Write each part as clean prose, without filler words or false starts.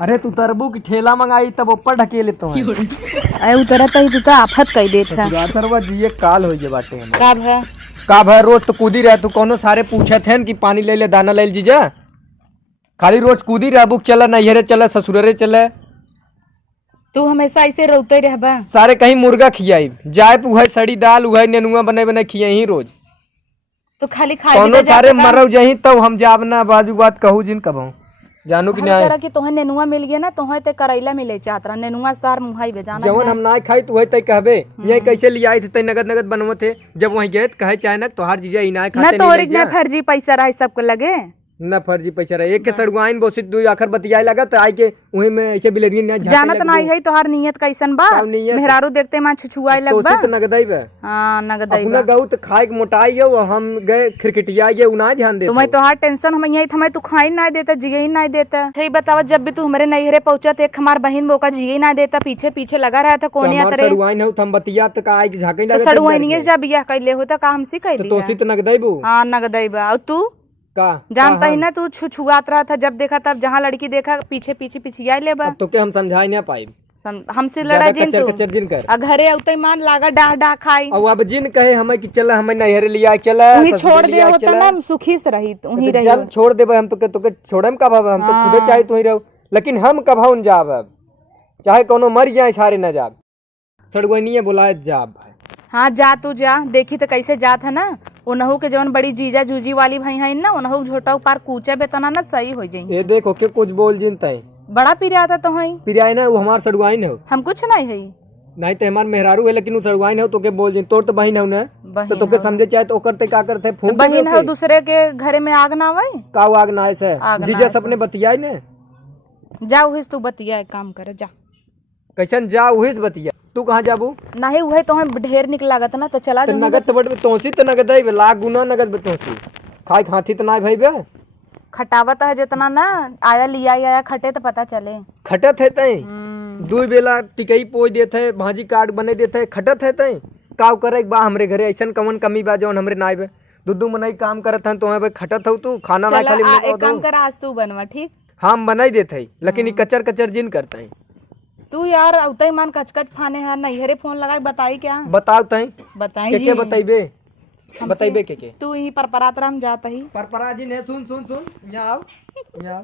अरे तू तरबू की ठेला मंगाई तब ऊपर ढके लेते हैं। अरे उतरत ही तू तो आफत कई देत है। सरवा जी ये काल हो जे बाटे हम कब है का भर रोज तो कूदी रहे तू कोनो सारे पूछे थे कि पानी ले ले दाना ले जीजा खाली रोज कूदी रह बुक चला नैहरे चला ससुररे चला तू हमेशा ऐसे रोते रहबा। सारे कहीं मुर्गा खियाई जाए उहे सड़ी दाल उहे नेनुआ बने बने खियाई ही रोज तो खाली खाई कोनो सारे मरव जही तब हम जाब ना बाजू बात कहू जिन कबहू जानू कि ना कि तोहे नेनुआ मिल गया ना तोहे ते करैला मिले चाहत रहा नेनुआ सार मुहाई बे जाना जवन हम ना खाई तू तय कहबे यही कैसे ले आई थे तय नगद नगद बनवो थे जब वहीं गए कहे चाइनक तोहार जीजा ही ना खाते ना तोहरी ना फर्जी पैसा रहा सबको लगे न फर्जी पैसा रहे एक के सड़ुआइन बोसित दू आखर बतियाए लगा तो आई के वही में ऐसे बिलरियन ना जानत नहीं है तोहार नियत कैसन बा मेहरारू देखते मान छुछुआई लगबा तो नगदई बे हां नगदई अपना गऊ तो खाए के मोटाई है हम गए खिरकिटिया गए उना ध्यान दे तुम्हें तोहार टेंशन हम यही थमे तू खाई ना देता जिये ना देता सही बतावा जब भी तू हमारे नैहरे पहुंचा तो एक हमार बहन बोका जिये ना देता पीछे पीछे लगा रहा था कोनिया तरह सड़ुआइन हो हम बतिया तो का आई के झाके लगा सड़ुआइन जब बियाह कैले होता का हमसी कैली तो सित नगदई बो हां नगदई बा और तू का जानता ही ना तू छुछुआत रहा था जब देखा तब जहाँ लड़की देखा पीछे पीछे पीछे ले बा तो के हम समझाई ना पाई हमसे लड़ा जिन तू कचर जिन कर घरे औते मान लागा डाह डाह खाई अब अब जिन कहे हमें कि चला हमें नहर लिया चला उही छोड़ दे होता ना सुखी से रही उही रही चल छोड़ दे हम तो छोड़म का भाव हम तो खुदे चाहे तू ही रहो लेकिन हम कब हम जाब अब चाहे कोनो मर जाए सारे न जाब सड़गोनिए बुलाए जाब हाँ जा तू जा देखी तो कैसे जात है ना उनहू के जवन बड़ी जीजा जूजी वाली भाई है ना उनहू झोटा पार कूचे बेतना ना सही हो जाए ये देखो के कुछ बोल जिनता है बड़ा पिरिया था तो है पिरिया ना वो हमार सड़ुआइन हो हम कुछ नहीं है नहीं तो हमार मेहरारू है लेकिन वो सड़ुआइन हो तो के बोल जिन तोर तो बहन हो ना तो के समझे चाहे तो करते का करते फूंक बहन है दूसरे के घरे में आग ना आवे का आग ना ऐसे जीजा सपने बतियाई ने जा उहिस तू बतिया एक काम करे जा कैसन जा उहिस बतिया तू कहाँ जाबू नहीं उहे तो ढेर निक लागत ना तो चला तो नगद तो बट तोसी तो नगद है लाख गुना नगद तोसी खाई खाती तो ना भाई बे खटावत है जितना ना आया लिया आया खटे तो पता चले खटत है तई दू बेला टिकई पोज देत है भाजी काट बने देत है खटत है तई काव करे बा हमरे घरे ऐसन कवन कमी बा जौन हमरे नाई बे दुदू मनई काम करत हन तो बे खटत हो तू खाना ना खाली एक काम कर आज तू बनवा ठीक हम बनाई देत है लेकिन ई कचर कचर जिन करते हैं तू यार औते मान कचकच फाने है नैहरे फोन लगाई बताई क्या बताओ तई बताई के बताइबे बताइबे के तू ही परपरात राम जाता ही परपरा जी ने सुन सुन सुन यहाँ आओ यहाँ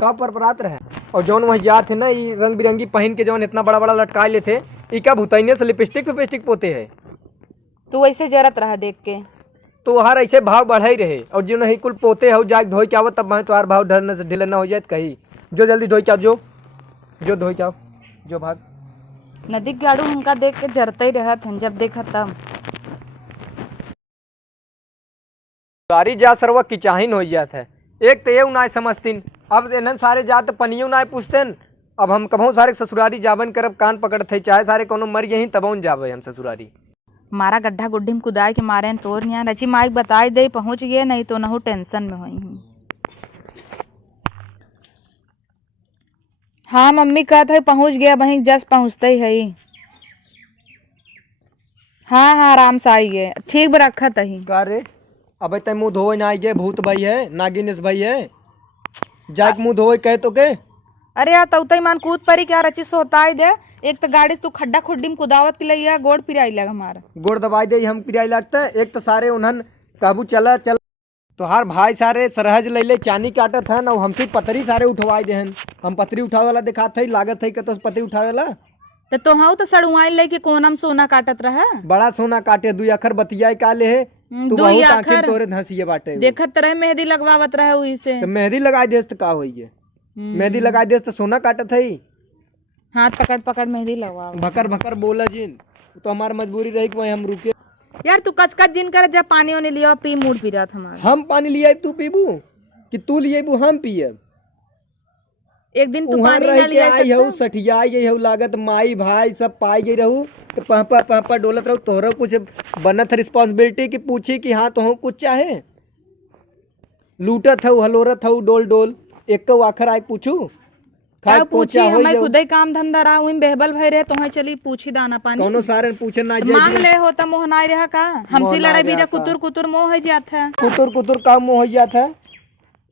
का परपरात रहे और जौन वही जात है ना ये रंग बिरंगी पहन के जौन इतना बड़ा बड़ा लटका लेते ई का भुतैने से लिपस्टिक फिपस्टिक पोते है तू ऐसे जरत रहा देख के तो हर ऐसे भाव बढ़ा ही रहे और जो नहीं कुल पोते हो जाके धोई के आवत तब मैं तो हर भाव ढरने से ढिले ना हो जाए कहीं जो जल्दी धोई क्या जो धोई क्या जो भाग नदी गाड़ू उनका देख के जरते ही रहा था जब देखा तब गाड़ी जा सरवा किचाहिन हो जात है एक तो ये ना समझतीन अब एनन सारे जात पनियो ना पूछतेन अब हम कभों सारे ससुरारी जावन करब कान पकड़त है चाहे सारे कोनो मर गए तबों जावे हम ससुरारी मारा गड्ढा गुड्ढी में कुदाए के मारे तोर यहाँ रची माइक बताए दे पहुंच गए नहीं तो नहु टेंशन में हुई हूँ हाँ मम्मी कहत है पहुंच गया वहीं जस्ट पहुंचते ही है हाँ हाँ आराम से आई है ठीक भी रखा तही का रे अब तय मुँह धोए ना आई गे भूत भाई है नागिनेश भाई है जाके मुँह धोए कहे तो के अरे यार तौते मान कूद परी क्या रची सोता है दे एक तो गाड़ी तू खड्डा खुड्डी में कुदावत के लिए गोड़ पिराई लगा हमारा गोड़ दबाई दे हम पिराई लगता है एक तो सारे उन्हन काबू चला चल तो हर भाई सारे सरहज ले ले चानी काटत हन और हमसे पतरी सारे उठवाई देहन हम पतरी उठावे वाला दिखात है लागत है कतो पतरी उठावे वाला तो हाँ तो सड़ुआई ले के कोनम सोना काटत रहा बड़ा सोना काटे दुई अखर बतियाई काले है तू दुई बहुत अखर आखिर तोरे हंसिए बाटे देखत रहे मेहंदी लगवावत रहे उही से तो मेहंदी लगाई देस तो का होई है मेहंदी लगाई देस तो सोना काटत है हाथ पकड़ पकड़ मेहंदी लगवा भकर भकर बोला जिन तो हमार मजबूरी रही कि वहीं हम रुके यार तू कचकच जिन कर जब पानी वानी लिया पी मूड पी रहा था हमारा हम पानी लिया तू पीबू कि तू लिएबू हम पिए एक दिन तू पानी ना लिया आई हो सठिया गई हो लागत माई भाई सब पाई गई रहू तो पहपा डोलत रहू तोहरा कुछ बनत रिस्पांसिबिलिटी की पूछी कि हाँ तो कुछ चाहे लूटत हूँ हलोरत हूँ डोल डोल एक को आखर आए पूछू क्या पूछी हमें खुद ही काम धंधा रहा हूँ बेहबल भय रहे तो चली पूछी दाना पानी कोनो सारे पूछे ना मांग ले होता मोह ना रहा का हमसे लड़ाई भी रहा कुतुर कुतुर मोह हो जाता है कुतुर कुतुर का मोह हो जाता है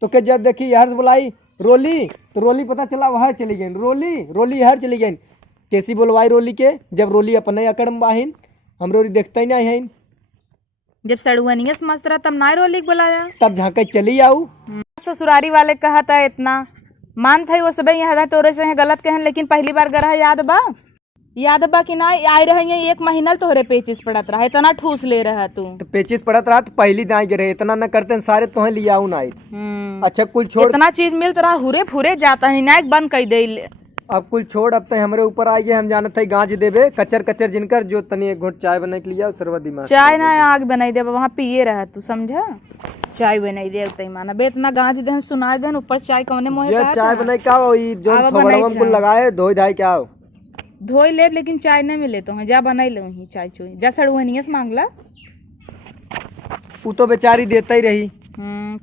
तो के जब देखी यार बुलाई रोली तो रोली पता चला वहाँ चली गई, रोली रोली हर चली गई। कैसी बोलवाई रोली के, जब रोली अपने अकड़ में बाहिन, हम रोली देखता ही नहीं है। जब सड़ुअनिया से मस्त रहा तब ना रोली के बुलाया, तब झाँके चली आऊ। ससुरारी वाले कहा था इतना मान था वो सब यहाँ तोरे से गलत कहन, लेकिन पहली बार गरा याद बा कि ना आई रहे 1 महीना तोहरे पेचिस पड़त रहा, इतना ठूस ले रहा तू। तो पेचिस पड़त रहा तो पहली दाई गिरे, इतना न करते सारे तुम्हें लिया आऊ ना। अच्छा कुल छोड़, इतना चीज मिलता रहा हुरे फुरे जाता है ना बंद कर दे। अब कुल छोड़, अब तो हमारे ऊपर आ गए, हम जानते है गांच देवे कचर कचर जिनकर जो तनी एक घोट चाय बना के लिया सर्वदी मां चाय ना आग बनाई दे वहाँ पिए रहा तू, समझा? चाय बनाई दे तई माना बे इतना गांच दे सुना दे ऊपर चाय कौने मोहे जे चाय बनाई का वही जो थोड़म कुल लगाए धोई धाई क्या हो धोई ले, लेकिन चाय नहीं मिले तो जा बनाई ले वही चाय चुई जा सड़ुहनिया से मांगला। तू तो बेचारी देता ही रही,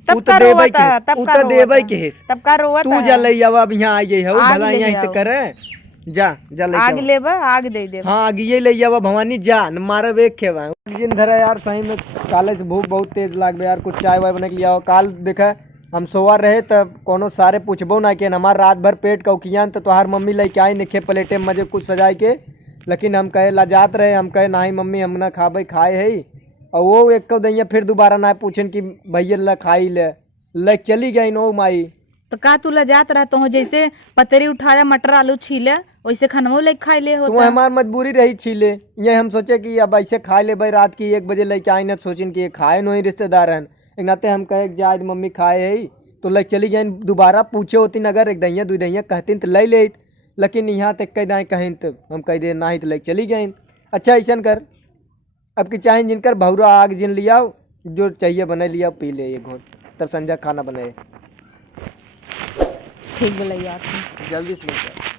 तब का रोवत तब का देबै के हेस, तब का रोवत तू जा ले आवा, अब यहाँ आ गई है भला यहाँ तो करे जा जा ले आग लेबा आग दे दे। हाँ आग ये ले आवा भवानी जा न मारे वेख खेवा जिन धरा यार। सही में काले से भूख बहुत तेज लागबे यार, कुछ चाय वाय बना के लिया। काल देखा हम सोवा रहे तब कोनो सारे पूछबो ना के हमार रात भर पेट कौकियान तो तोहार मम्मी लेके आई निखे प्लेटे में मजे कुछ सजाए के, लेकिन हम कहे लाजात रहे, हम कहे नहीं मम्मी हम ना खाबे खाए है। और वो एक दैया फिर दोबारा ना पूछन कि भैया ला खाई ले चली गई नो माई। तो का तू लजात रहा तो जैसे पतरी उठाया मटर आलू छीले वैसे खानवो ले खाई ले होता। तो हमार मजबूरी रही छीले, ये हम सोचे कि अब ऐसे खा ले भाई रात की 1 बजे लेके आई ना, सोचिन कि खाए नहीं रिश्तेदार हैं एक नाते। हम कहे जायद मम्मी खाए है तो ले चली गई, दोबारा पूछे होती अगर 1 दैया 2 दैया कहती तो ले ले, लेकिन यहाँ तक कह दाएँ कहें तो हम कह दे ना ही तो ले चली गई। अच्छा ऐसा कर अब की चाहे जिनकर भौरा आग जिन लिया जो चाहिए बना लिया पी ले एक घोट, तब संजा खाना बनाए। ठीक बोला यार जल्दी से